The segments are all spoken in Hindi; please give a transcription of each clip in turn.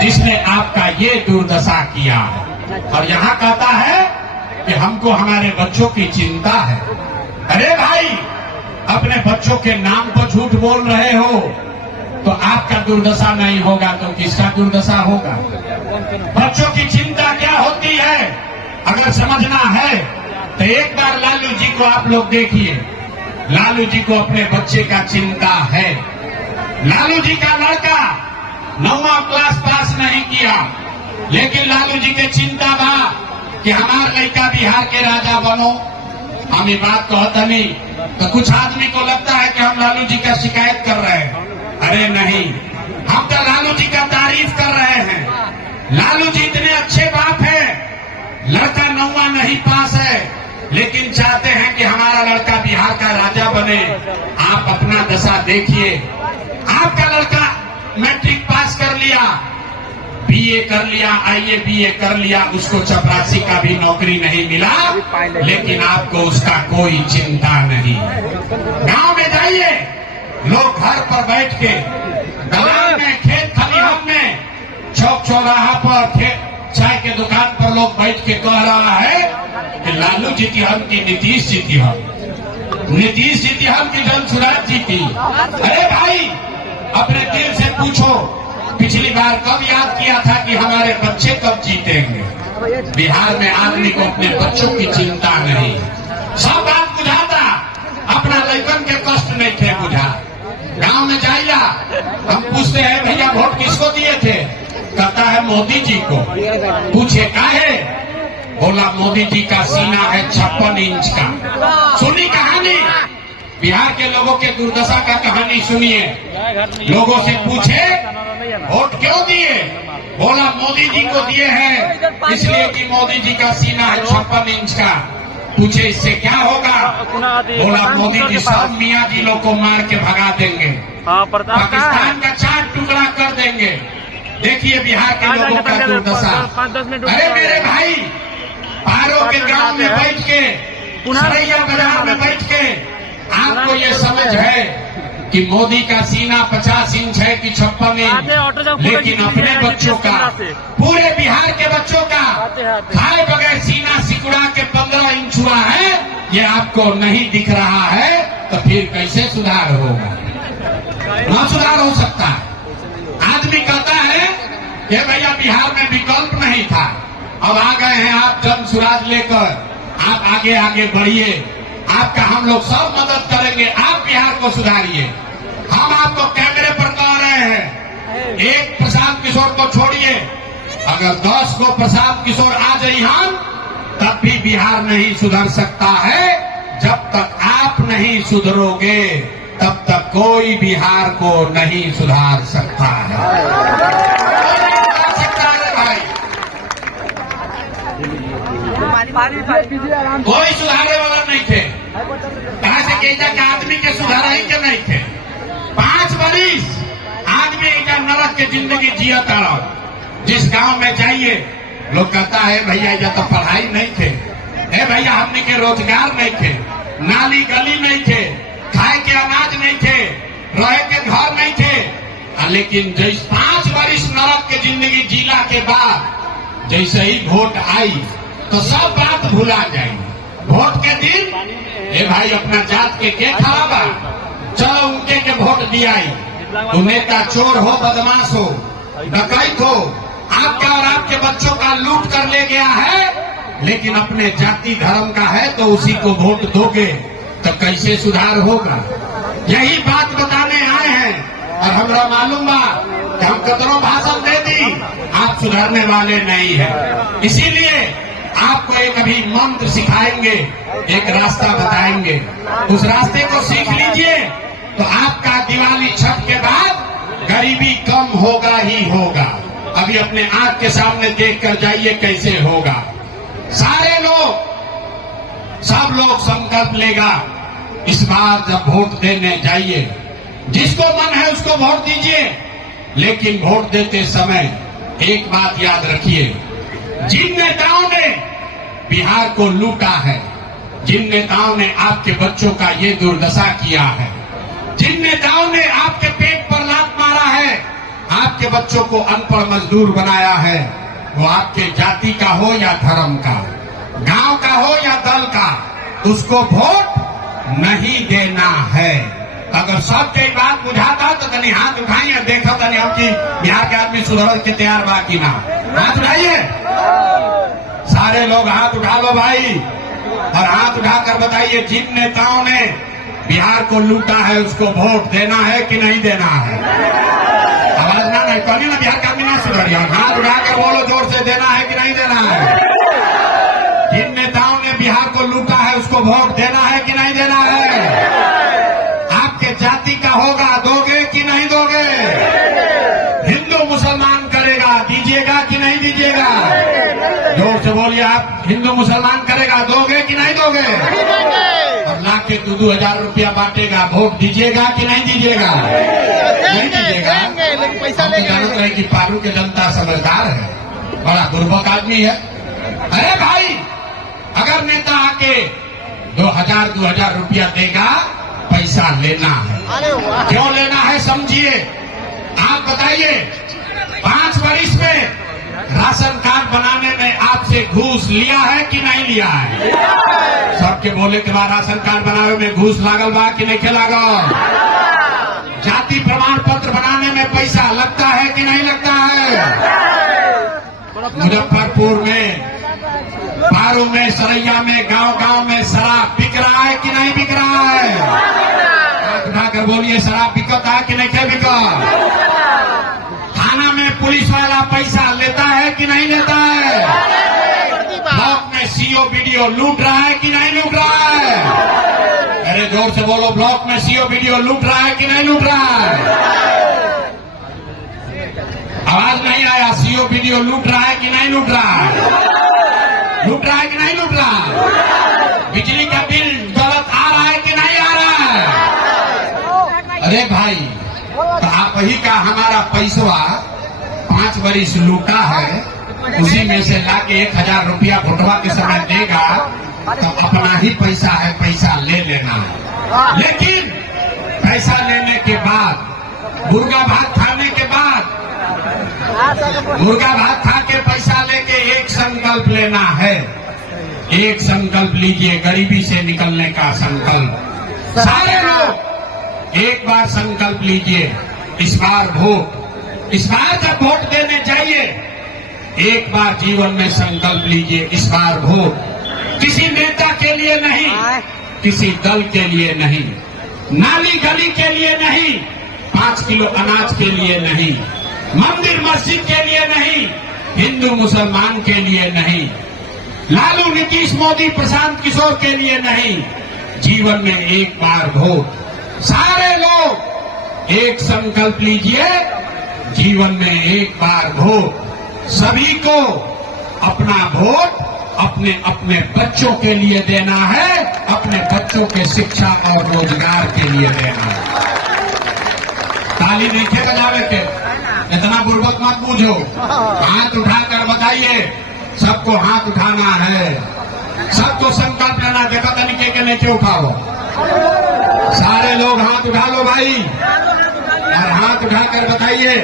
जिसने आपका ये दुर्दशा किया है। और यहाँ कहता है कि हमको हमारे बच्चों की चिंता है। अरे भाई, अपने बच्चों के नाम पर झूठ बोल रहे हो तो आपका दुर्दशा नहीं होगा तो किसका दुर्दशा होगा? बच्चों की चिंता क्या होती है अगर समझना है तो एक बार लालू जी को आप लोग देखिए। लालू जी को अपने बच्चे का चिंता है। लालू जी का लड़का 9वां क्लास पास नहीं किया, लेकिन लालू जी के चिंता बा कि हमार लड़का बिहार के राजा बनो। हम ये बात कहता नहीं तो कुछ आदमी को लगता है कि हम लालू जी का शिकायत कर रहे हैं। अरे नहीं, हम तो लालू जी का तारीफ कर रहे हैं। लालू जी इतने अच्छे बाप हैं, लड़का 9वां नहीं पास है लेकिन चाहते हैं कि हमारा लड़का बिहार का राजा बने। आप अपना दशा देखिए। आपका लड़का मैट्रिक पास कर लिया, बीए कर लिया, आईए बीए कर लिया, उसको चपरासी का भी नौकरी नहीं मिला, लेकिन आपको उसका कोई चिंता नहीं। गांव में जाइए, लोग घर पर बैठ के दलान में, खेत खलिहान में, चौक चौराहा पर, चाय के दुकान पर लोग बैठ के कह रहा है कि लालू जीती हम की नीतीश जीती हम, नीतीश जीती हम की जनसुराज जीती। अरे भाई, अपने दिल से पूछो, पिछली बार कब याद किया था कि हमारे बच्चे कब जीतेंगे? बिहार में आदमी को अपने बच्चों की चिंता नहीं। सब बात बुझाता, अपना लड़कन के कष्ट नहीं थे बुझा। गांव में जाइया, हम पूछते हैं भैया वोट किसको दिए थे? कहता है मोदी जी को। पूछे काहे? बोला मोदी जी का सीना है 56 इंच का। सुनी कहानी, बिहार के लोगों के दुर्दशा का कहानी सुनिए। लोगों से पूछे वोट क्यों दिए? बोला मोदी जी को दिए हैं इसलिए कि मोदी जी का सीना है 56 इंच का। पूछे इससे क्या होगा? बोला मोदी जी सब मियाँ जी लोग को मार के भगा देंगे, पाकिस्तान का 4 टुकड़ा कर देंगे। देखिए बिहार के लोगों का दुर्दशा। अरे मेरे भाई, पारो के गांव में बैठ के, सरैया बाजार में बैठ के आपको ये समझ है कि मोदी का सीना 50 इंच है कि 56 इंच, लेकिन अपने बच्चों का, पूरे बिहार के बच्चों का खाए बगैर सीना सिकुड़ा के 15 इंच हुआ है, ये आपको नहीं दिख रहा है तो फिर कैसे सुधार होगा? न सुधार हो सकता। आदमी कहता है कि भैया बिहार में विकल्प नहीं था, अब आ गए हैं आप जनसुराज लेकर, आप आगे आगे बढ़िए, आपका हम लोग सब मदद करेंगे, आप बिहार को सुधारिए। हम आपको कैमरे पर कह रहे हैं, एक प्रशांत किशोर को छोड़िए, अगर 10 को प्रशांत किशोर आ जाए हम, तब भी बिहार नहीं सुधर सकता है। जब तक आप नहीं सुधरोगे तब तक कोई बिहार को नहीं सुधार सकता है। कोई सुधारने वाला नहीं थे। कहा से कहता कि आदमी के सुधार ही के नहीं थे। 5 बरिस आदमी एक नरक के जिंदगी जिया था। जिस गांव में जाइए लोग कहता है भैया ये तो पढ़ाई नहीं थे, है भैया हमने के रोजगार नहीं थे, नाली गली नहीं थे, खाए के अनाज नहीं थे, रहे के घर नहीं थे। लेकिन जैसे 5 बरिस नरक के जिंदगी जीला के बाद जैसे ही वोट आई तो सब बात भुला जाएंगे। वोट के दिन ये भाई अपना जात के खड़ा बा, चलो उनके के वोट दियाई। तो नेता चोर हो, बदमाश हो, डकैत हो, आपका और आपके बच्चों का लूट कर ले गया है, लेकिन अपने जाति धर्म का है तो उसी को वोट दोगे तो कैसे सुधार होगा? यही बात बताने आए हैं। और हमरा मालूम बा कि हम कतरों भाषण दे दी, आप सुधारने वाले नहीं है। इसीलिए आपको एक अभी मंत्र सिखाएंगे, एक रास्ता बताएंगे, उस रास्ते को सीख लीजिए तो आपका दिवाली छठ के बाद गरीबी कम होगा ही होगा। अभी अपने आंख के सामने देख कर जाइए कैसे होगा। सारे लोग, सब लोग संकल्प लेगा इस बार जब वोट देने जाइए, जिसको मन है उसको वोट दीजिए, लेकिन वोट देते समय एक बात याद रखिए, जिन नेताओं ने बिहार को लूटा है, जिन नेताओं ने आपके बच्चों का ये दुर्दशा किया है, जिन नेताओं ने आपके पेट पर लात मारा है, आपके बच्चों को अनपढ़ मजदूर बनाया है, वो आपके जाति का हो या धर्म का, गांव का हो या दल का, उसको वोट नहीं देना है। अगर सबके बात बुझाता तो तनी हाथ उठाइए, देखो तनी आपकी बिहार के आदमी सुधर के तैयार बा कि ना। हाथ उठाइए, सारे लोग हाथ उठा लो भाई, और हाथ उठाकर बताइए जिन नेताओं ने बिहार को लूटा है उसको वोट देना है कि नहीं देना है। आवाज ना नहीं कहनी ना, बिहार का आदमी ना सुधरिया, हाथ उठाकर बोलो जोर से, देना है कि नहीं देना है। जिन नेताओं ने बिहार को लूटा है उसको वोट देना है कि नहीं देना है। आपके जाति का होगा, दोगे कि नहीं दोगे। हिंदू मुसलमान करेगा, दीजिएगा कि नहीं दीजिएगा। जोर से बोलिए, आप हिंदू मुसलमान करेगा, दोगे कि नहीं दोगे। और लाख के 2-2 रुपया बांटेगा, वोट दीजिएगा कि नहीं दीजिएगा। नहीं दीजिएगा। हम तो जानते हैं कि पारू के जनता समझदार है, बड़ा बुर्बक आदमी है। अरे भाई, अगर नेता आके 2,000 रुपया देगा, पैसा लेना है। क्यों लेना है समझिए। आप बताइए, 5 वर्ष में राशन कार्ड बनाने में आपसे घूस लिया है कि नहीं लिया है। सबके बोले के बाद राशन कार्ड बनाने में घूस लागल बा कि नहीं लागल। जाति प्रमाण पत्र बनाने में पैसा लगता है कि नहीं लगता है। मुजफ्फरपुर में, पारू में, सरैया में, गांव-गांव में शराब बिक रहा है कि नहीं बिक रहा है। हाथ उठाकर बोलिए, शराब बिकता है कि नहीं क्या बिका। थाना में पुलिस वाला पैसा लेता है कि नहीं लेता है। ब्लॉक में सीओ बीडीओ लूट रहा है कि नहीं लूट रहा है। अरे जोर से बोलो, ब्लॉक में सीओ बीडीओ लूट रहा है कि नहीं लूट रहा है। आवाज नहीं आया। सीओ बीडीओ लूट रहा है कि नहीं लूट रहा है। लूट रहा है कि नहीं लूट रहा। बिजली का बिल गलत आ रहा है कि नहीं आ रहा है। अरे भाई, तो आप ही का हमारा पैसवा 5 वर्ष लूटा है, उसी में से लाके 1,000 रुपया वोटवा के समय देगा, तो अपना ही पैसा है, पैसा ले लेना है। लेकिन पैसा लेने के बाद, मुर्गा भात खाने के बाद, मुर्गा भात खा के पैसा लेके एक संकल्प लेना है। एक संकल्प लीजिए, गरीबी से निकलने का संकल्प। सारे लोग एक बार संकल्प लीजिए, इस बार वोट, इस बार जब वोट देने जाइए, एक बार जीवन में संकल्प लीजिए, इस बार वोट किसी नेता के लिए नहीं, किसी दल के लिए नहीं, नाली गली के लिए नहीं, 5 किलो अनाज के लिए नहीं, मंदिर मस्जिद के लिए नहीं, हिंदू मुसलमान के लिए नहीं, लालू नीतीश मोदी प्रशांत किशोर के लिए नहीं, जीवन में एक बार वोट। सारे लोग एक संकल्प लीजिए, जीवन में एक बार वोट। सभी को अपना वोट अपने अपने बच्चों के लिए देना है, अपने बच्चों के शिक्षा और रोजगार के लिए देना है। ताली नीचे बजावे के, इतना बुर्बक मत बूझो। हाथ उठाकर बताइए, सबको हाथ उठाना है, सबको संकल्प लेना। देखो तनिके के नीचे उठाओ, सारे लोग हाथ उठा लो भाई, और हाथ उठाकर बताइए,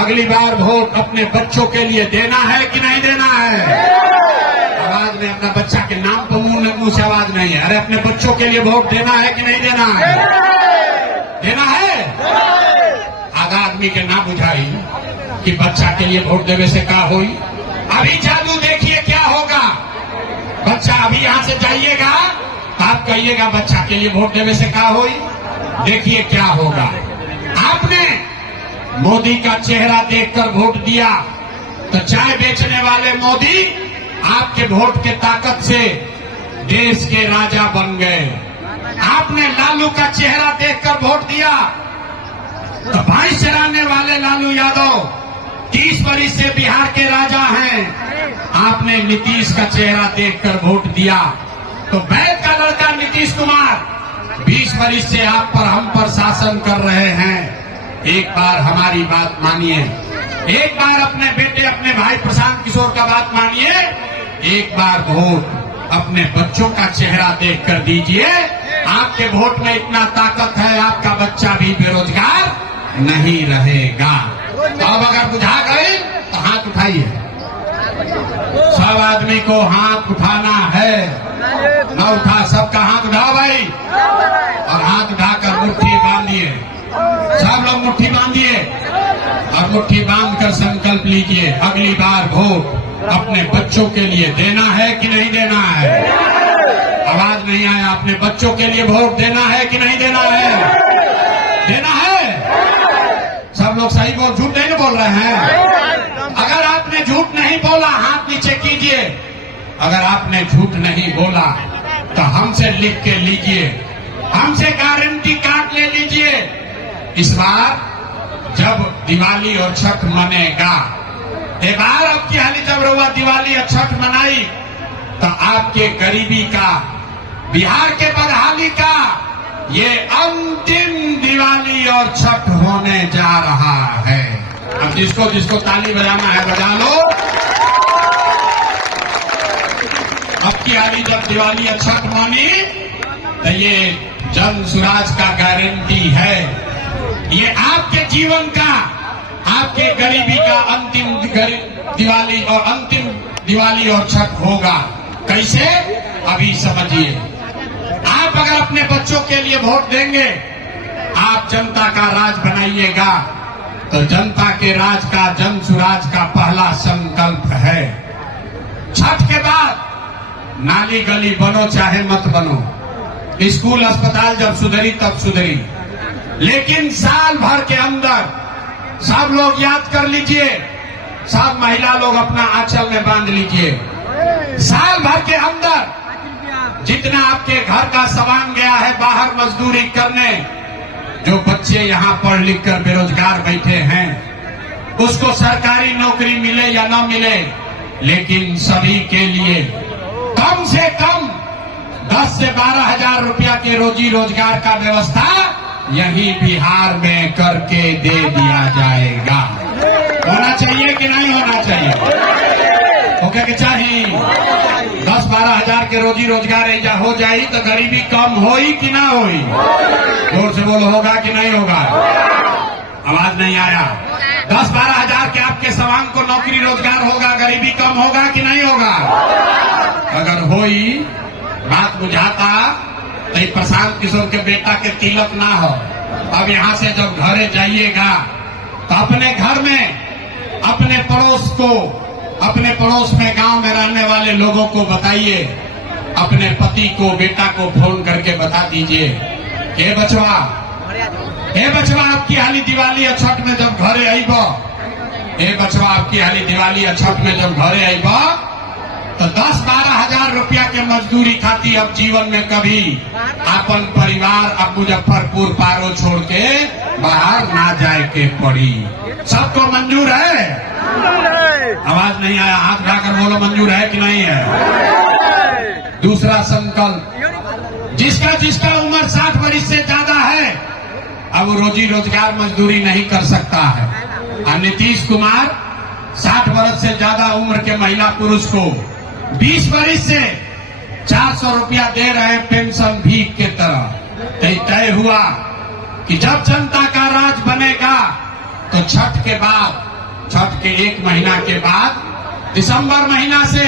अगली बार वोट अपने बच्चों के लिए देना है कि नहीं देना है। आवाज में अपना बच्चा के नाम पर मुंह से आवाज नहीं है। अरे अपने बच्चों के लिए वोट देना है कि नहीं देना है। देना है। आधा आदमी के ना बुझाई कि बच्चा के लिए वोट देने से क्या होई। अभी जादू देखिए क्या होगा। बच्चा अभी यहां से जाइएगा, आप कहिएगा बच्चा के लिए वोट देने से क्या होई। देखिए क्या होगा। आपने मोदी का चेहरा देखकर वोट दिया तो चाय बेचने वाले मोदी आपके वोट के ताकत से देश के राजा बन गए। आपने लालू का चेहरा देखकर वोट दिया तो भाई चराने वाले लालू यादव 30 वर्ष से बिहार के राजा हैं। आपने नीतीश का चेहरा देखकर वोट दिया तो वैद का लड़का नीतीश कुमार 20 वर्ष से आप पर हम पर शासन कर रहे हैं। एक बार हमारी बात मानिए, एक बार अपने बेटे अपने भाई प्रशांत किशोर का बात मानिए, एक बार वोट अपने बच्चों का चेहरा देखकर दीजिए। आपके वोट में इतना ताकत है, आपका बच्चा भी बेरोजगार नहीं रहेगा। अब अगर बुझा गई तो हाथ उठाइए। सब आदमी को हाथ उठाना है, न उठा सबका हाथ उठाओ भाई, और हाथ उठाकर मुट्ठी बांधिए। सब लोग मुट्ठी बांधिए और मुट्ठी बांधकर संकल्प लीजिए, अगली बार वोट अपने बच्चों के लिए देना है कि नहीं देना है। आवाज नहीं आया। अपने बच्चों के लिए वोट देना है कि नहीं देना है? देना है। सब लोग सही बोल, झूठ नहीं बोल रहे हैं। अगर आपने झूठ नहीं बोला हाथ नीचे कीजिए। अगर आपने झूठ नहीं बोला तो हमसे लिख के लीजिए, हमसे गारंटी कार्ड ले लीजिए। इस बार जब दिवाली और छठ मनेगा, एक बार आपकी हाली जब रोवा दिवाली और छठ मनाई तो आपके गरीबी का, बिहार के बदहाली का ये अंतिम दिवाली और छठ होने जा रहा है। अब जिसको जिसको ताली बजाना है बजा लो। अब की हाली जब दिवाली और छठ मानी तो ये जन सुराज का गारंटी है। ये आपके जीवन का, आपके गरीबी का अंतिम दिवाली और अंतिम दिवाली और छठ होगा। कैसे? अभी समझिए। आप अगर अपने बच्चों के लिए वोट देंगे, आप जनता का राज बनाइएगा, तो जनता के राज का, जन सुराज का पहला संकल्प है। छठ के बाद नाली गली बनो चाहे मत बनो, स्कूल अस्पताल जब सुधरी तब सुधरी, लेकिन साल भर के अंदर सब लोग याद कर लीजिए, सब महिला लोग अपना आंचल में बांध लीजिए, साल भर के अंदर जितना आपके घर का सामान गया है बाहर मजदूरी करने, जो बच्चे यहाँ पढ़ लिख कर बेरोजगार बैठे हैं, उसको सरकारी नौकरी मिले या न मिले, लेकिन सभी के लिए कम से कम 10 से 12 हजार रुपया के रोजी रोजगार का व्यवस्था यही बिहार में करके दे दिया जाएगा। होना चाहिए कि नहीं होना चाहिए? ओके कि चाहिए? 10-12 हजार के रोजी रोजगार ऐजा हो जाए तो गरीबी कम होई कि ना होई? जोर से बोलो, होगा कि नहीं होगा? आवाज नहीं आया। 10-12 हजार के आपके सामान को नौकरी रोजगार होगा, गरीबी कम होगा कि नहीं होगा? अगर होई, बात बुझाता तो प्रशांत किशोर के बेटा के तिलक ना हो। अब यहाँ से जब घरे जाइएगा तो अपने घर में, अपने पड़ोस को, अपने पड़ोस में गांव में रहने वाले लोगों को बताइए, अपने पति को, बेटा को फोन करके बता दीजिए, हे बचवा, हे बचवा, आपकी हाली दिवाली और छठ में जब घरे आईब, हे बचवा, आपकी हाली दिवाली और छठ में जब घरे आईब तो 10-12 हजार रुपया के मजदूरी खाती अब जीवन में कभी अपन परिवार अब मुजफ्फरपुर पारो छोड़ के बाहर ना जाए के पड़ी। सबको मंजूर है? आवाज नहीं आया। हाथ उठाकर बोलो, मंजूर है कि नहीं है? दूसरा संकल्प, जिसका जिसका उम्र 60 वर्ष से ज्यादा है अब वो रोजी रोजगार मजदूरी नहीं कर सकता है। और नीतीश कुमार 60 वर्ष से ज्यादा उम्र के महिला पुरुष को 20 वर्ष से 400 रुपया दे रहे पेंशन भीख के तरह। तय हुआ कि जब जनता का राज बनेगा तो छठ के बाद, छठ के 1 महीना के बाद, दिसंबर महीना से,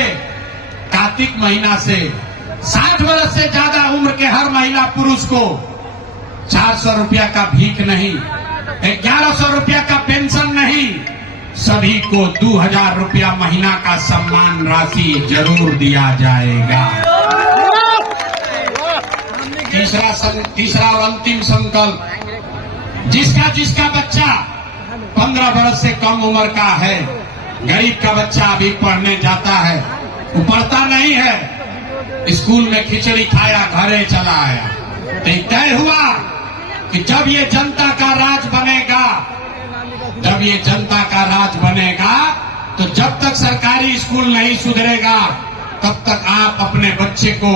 कार्तिक महीना से 60 वर्ष से ज्यादा उम्र के हर महिला पुरुष को 400 रुपया का भीख नहीं, 1100 रुपया का पेंशन नहीं, सभी को 2000 रुपया महीना का सम्मान राशि जरूर दिया जाएगा। तीसरा और अंतिम संकल्प, जिसका जिसका बच्चा 15 वर्ष से कम उम्र का है, गरीब का बच्चा अभी पढ़ने जाता है, वो पढ़ता नहीं है, स्कूल में खिचड़ी खाया, घरे चला आया, तो तय हुआ कि जब ये जनता का राज बनेगा, जब ये जनता का राज बनेगा तो जब तक सरकारी स्कूल नहीं सुधरेगा तब तक आप अपने बच्चे को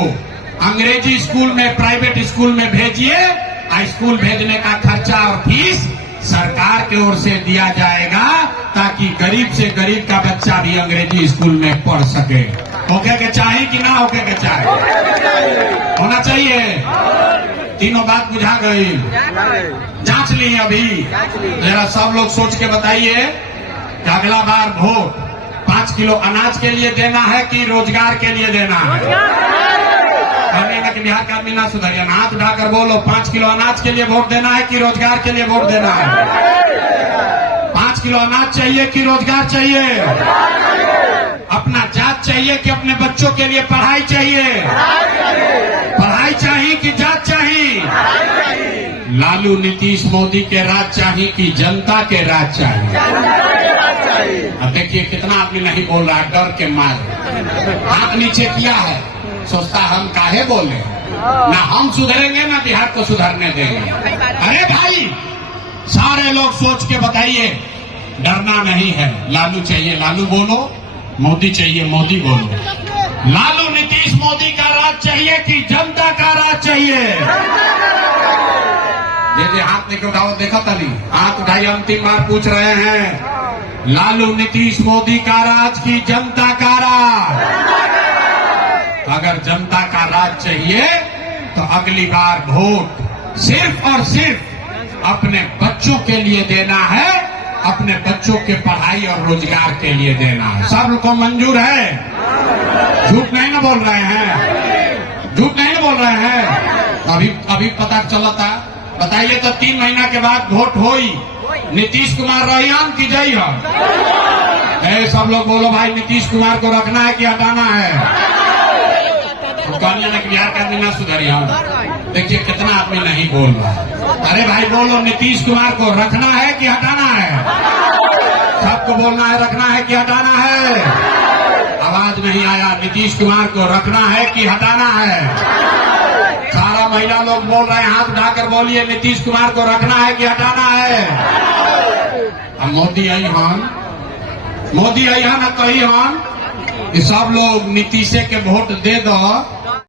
अंग्रेजी स्कूल में, प्राइवेट स्कूल में भेजिए। स्कूल भेजने का खर्चा और फीस सरकार की ओर से दिया जाएगा ताकि गरीब से गरीब का बच्चा भी अंग्रेजी स्कूल में पढ़ सके। होके के चाहिए कि ना होके के चाहिए? होना चाहिए। तीनों बात बुझा गई, जांच ली अभी। जरा सब लोग सोच के बताइए कि अगला बार वोट 5 किलो अनाज के लिए देना है कि रोजगार के लिए देना है? कहने ना कि बिहार का आदमी ना सुधरिए, हाथ उठाकर बोलो 5 किलो अनाज के लिए वोट देना है कि रोजगार के लिए वोट देना है? 5 किलो अनाज चाहिए कि रोजगार चाहिए? अपना जात चाहिए कि अपने बच्चों के लिए पढ़ाई चाहिए? पढ़ाई चाहिए कि जात चाहिए? लालू नीतीश मोदी के राज चाहिए कि जनता के राज चाहिए? अब देखिए कितना आदमी नहीं बोल रहा है, डर के मारे हाथ नीचे किया है, सोचता हम काहे बोले, ना हम सुधरेंगे ना बिहार को सुधरने देंगे। अरे भाई सारे लोग सोच के बताइए, डरना नहीं है। लालू चाहिए लालू बोलो, मोदी चाहिए मोदी बोलो। लालू नीतीश मोदी का राज चाहिए कि जनता का राज चाहिए? ये हाथ लेके उठाओ, देखा था नहीं, हाथ उठाइए, अंतिम बार पूछ रहे हैं, लालू नीतीश मोदी का राज की जनता का राज? अगर जनता का राज चाहिए तो अगली बार वोट सिर्फ और सिर्फ अपने बच्चों के लिए देना है, अपने बच्चों के पढ़ाई और रोजगार के लिए देना है। सब को मंजूर है? झूठ नहीं ना बोल रहे हैं? झूठ नहीं ना बोल रहे हैं? अभी पता चला था, बताइए तो 3 महीना के बाद वोट होई, नीतीश कुमार रहियान की जई है? सब लोग बोलो भाई, नीतीश कुमार को रखना है कि हटाना है? तो कहने ना कि बिहार का आदमी ना सुधरिया। देखिए कितना आदमी नहीं बोल रहा है। अरे भाई बोलो, नीतीश कुमार को रखना है कि हटाना है? सबको बोलना है रखना है कि हटाना है? आवाज नहीं आया। नीतीश कुमार को रखना है कि हटाना है? सारा महिला लोग बोल रहे हैं, हाथ उठाकर बोलिए, नीतीश कुमार को रखना है कि हटाना है? अब मोदी आई हन कही हन कि सब लोग नीतीश के वोट दे दो